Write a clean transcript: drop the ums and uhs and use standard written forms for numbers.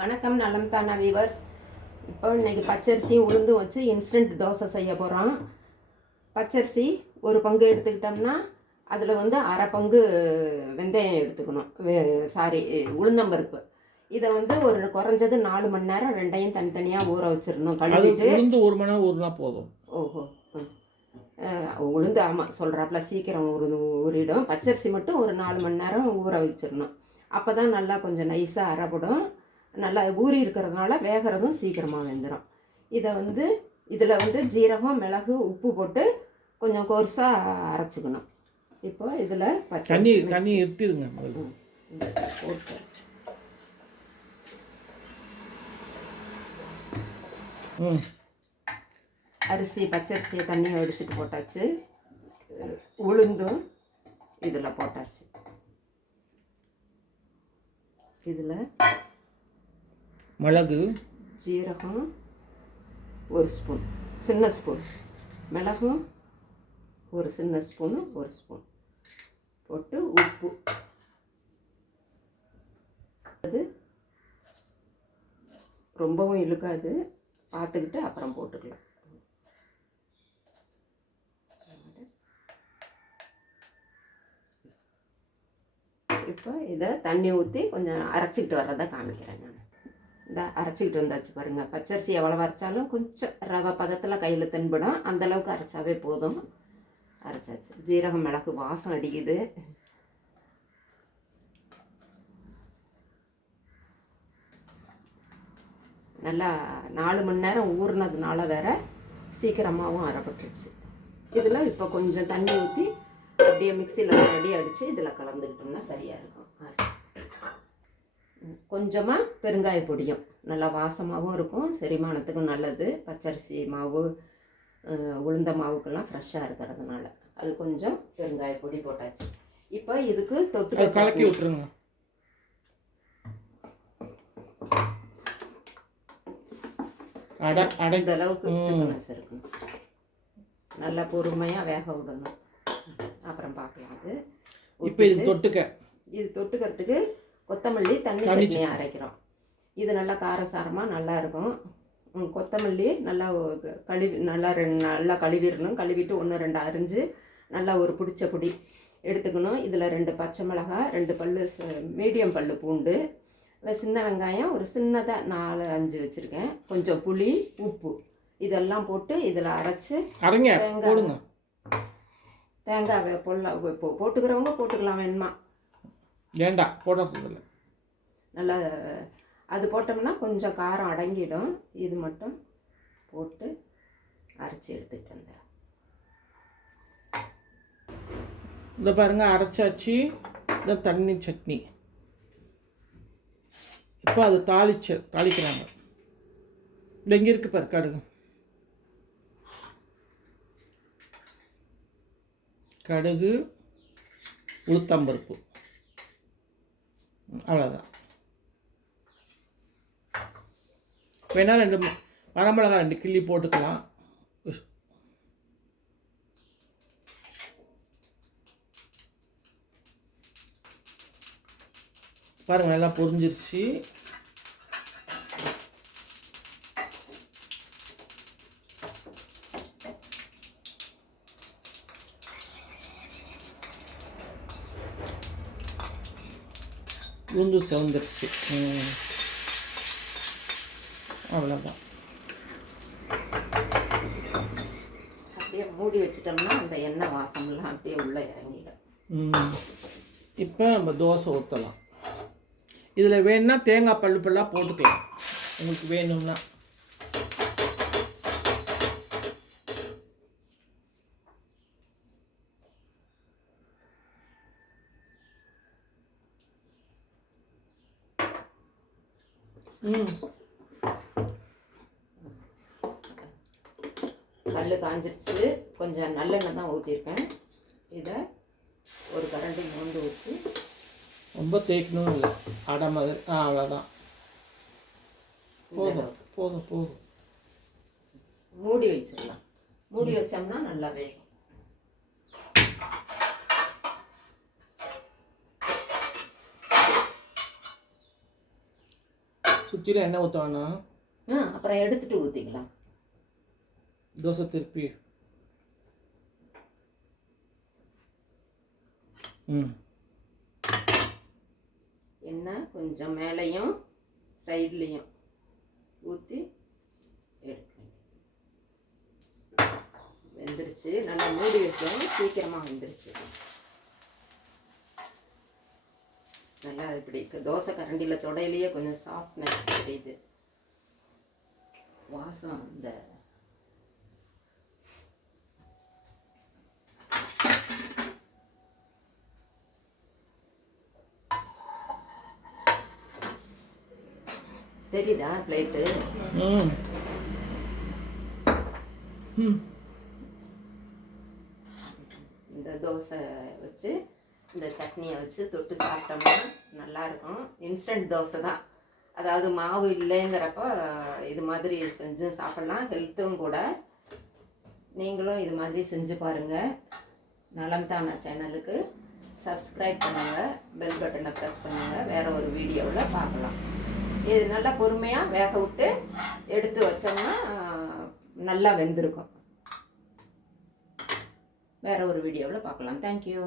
வணக்கம் நலம் தானா வீவர்ஸ். இப்போ இன்றைக்கி பச்சரிசி உளுந்து வச்சு இன்ஸ்டன்ட் தோசை செய்ய போகிறோம். பச்சரிசி ஒரு பங்கு எடுத்துக்கிட்டோம்னா அதில் வந்து அரை பங்கு வெந்தயம் எடுத்துக்கணும். உளுந்தம்பருப்பு. இதை வந்து ஒரு குறைஞ்சது 4 மணி நேரம் ரெண்டையும் தனித்தனியாக ஊற வச்சிடணும். கழுவிட்டு உளுந்து 1 மணி நேரம் ஊறினா போதும். ஓஹோ, உளுந்து ஆமாம் சொல்கிறாப்புல சீக்கிரம் ஊறிடும். பச்சரிசி மட்டும் ஒரு 4 மணி நேரம் ஊற வச்சிடணும். அப்போ தான் நல்லா கொஞ்சம் நைஸாக அரைப்படும். நல்லா ஊறி இருக்கிறதுனால வேகிறதும் சீக்கிரமாக வெந்துடும். இதை வந்து இதில் வந்து ஜீரகம், மிளகு, உப்பு போட்டு கொஞ்சம் கோர்ஸாக அரைச்சிக்கணும். இப்போ இதில் தண்ணி எடுத்துருங்க போட்டு அரிசி பச்சரிசியை தண்ணி வடிச்சிட்டு போட்டாச்சு. உளுந்தும் இதில் போட்டாச்சு. இதில் மிளகு, ஜீரகம் 1 ஸ்பூன், சின்ன ஸ்பூன், மிளகும் ஒரு சின்ன ஸ்பூனு 1 ஸ்பூன் போட்டு உப்பு. அது ரொம்பவும் இழுக்காது, பார்த்துக்கிட்டு அப்புறம் போட்டுக்கலாம். இப்போ இதை தண்ணி ஊற்றி கொஞ்சம் அரைச்சிக்கிட்டு வர்றதை காமிக்கிறேன் நான். இந்த அரைச்சிக்கிட்டு வந்தாச்சு பாருங்கள். பச்சரிசி எவ்வளோ அரைச்சாலும் கொஞ்சம் ரவை பதத்தில் கையில் தென்படும். அந்தளவுக்கு அரைச்சாவே போதும். அரைச்சாச்சு. ஜீரகம், மிளகு வாசம் அடிக்குது. நல்லா 4 மணி நேரம் ஊறினதுனால வேற சீக்கிரமாகவும் அரைப்பட்டுருச்சு. இதில் இப்போ கொஞ்சம் தண்ணி ஊற்றி அப்படியே மிக்சியில் அடி அடித்து இதில் கலந்துக்கிட்டோம்னா சரியாக இருக்கும். கொஞ்சமாக பெருங்காய பொடியும் நல்லா வாசமாகவும் இருக்கும், செரிமானத்துக்கும் நல்லது. பச்சரிசி மாவு, உளுந்த மாவுக்கெல்லாம் ஃப்ரெஷ்ஷாக இருக்கிறதுனால அது கொஞ்சம் பெருங்காய பொடி போட்டாச்சு. இப்போ இதுக்கு தொட்டு கலக்கி விட்டுருங்க. இந்த அளவுக்கு இருக்கணும். நல்லா பொறுமையாக வேக விடணும். அப்புறம் பார்க்கலாம். அது இப்போ இது தொட்டுக்கிறதுக்கு கொத்தமல்லி தண்ணி சட்னி அரைக்கிறோம். இது நல்லா காரசாரமாக நல்லா இருக்கும். கொத்தமல்லி நல்லா நல்லா கழுவிடணும். கழுவிட்டு 1 2 அரிஞ்சு நல்லா ஒரு பிடிச்ச பொடி எடுத்துக்கணும். இதில் 2 பச்சை மிளகாய், 2 பல்லு மீடியம் பல்லு பூண்டு, சின்ன வெங்காயம் ஒரு சின்னதாக 4 5 வச்சுருக்கேன், கொஞ்சம் புளி, உப்பு இதெல்லாம் போட்டு இதில் அரைச்சி தேங்காய் போட்டுக்கிறவங்க போட்டுக்கலாம். வேணுமா வேண்டாம் போடுறதில்ல. நல்லா அது போட்டோம்னா கொஞ்சம் காரம் அடங்கிடும். இது மட்டும் போட்டு அரைச்சி எடுத்துக்கிட்டு வந்துடுறேன். இந்த பாருங்க அரைச்சாச்சு. இந்த தண்ணி சட்னி இப்போ அது தாளிக்கிறாங்க. இந்த இங்கே இருக்கு பாரு கடுகு, உளுத்தம்பருப்பு, அவ்வளோதான். வேணா 2 வரமிளகாய் 2 கிள்ளி போட்டுக்கலாம். பாருங்கள் நல்லா பொரிஞ்சிருச்சு. உளுந்து செவந்துருச்சு. அவ்வளோதான். அப்படியே மூடி வச்சிட்டோம்னா அந்த எண்ணெய் வாசம்லாம் அப்படியே உள்ளே இறங்கிடும். இப்போ நம்ம தோசை ஊற்றலாம். இதில் வேணும்னா தேங்காய் பல்லாக போட்டுக்கலாம் உங்களுக்கு வேணும்னா. கல் காஞ்சிருச்சு. கொஞ்சம் நல்லெண்ணெய் தான் ஊற்றிருக்கேன். இதை ஒரு கரண்டி மோந்து ஊற்றி ரொம்ப தேய்க்கணும் இல்லை, அடை மாதிரி. அவ்வளோதான், போதும். மூடி வச்சிடலாம். மூடி வச்சோம்னா நல்லா வேகும். சுற்றிலும் எண்ணெய் ஊற்றுவானா? அப்புறம் எடுத்துட்டு ஊற்றிக்கலாம். தோசை திருப்பி. எண்ணெய் கொஞ்சம் மேலேயும் சைட்லேயும் ஊற்றி எடுக்கணும். வெந்துருச்சு. நல்லா மூடி வைக்கணும். சீக்கிரமாக வெந்துருச்சு. நல்லா இப்படி தோசை கரண்டியில் தொடையிலேயே கொஞ்சம் சாஃப்ட்னஸ் தெரியுது. வாசம் இந்த தெரியுதா பிளேட்டு? இந்த தோசை வச்சு இந்த சட்னியை வச்சு தொட்டு சாப்பிட்டோம்னா நல்லாயிருக்கும். இன்ஸ்டன்ட் தோசை தான். அதாவது மாவு இல்லைங்கிறப்ப இது மாதிரி செஞ்சு சாப்பிட்லாம். ஹெல்த்தும் கூட. நீங்களும் இது மாதிரி செஞ்சு பாருங்கள். நலம் தானா சேனலுக்கு சப்ஸ்கிரைப் பண்ணுங்கள். பெல் பட்டனை ப்ரெஸ் பண்ணுங்கள். வேறு ஒரு வீடியோவில் பார்க்கலாம். இது நல்லா பொறுமையாக வேக விட்டு எடுத்து வச்சோம்னா நல்லா வெந்திருக்கும். வேறு ஒரு வீடியோவில் பார்க்கலாம். தேங்க்யூ.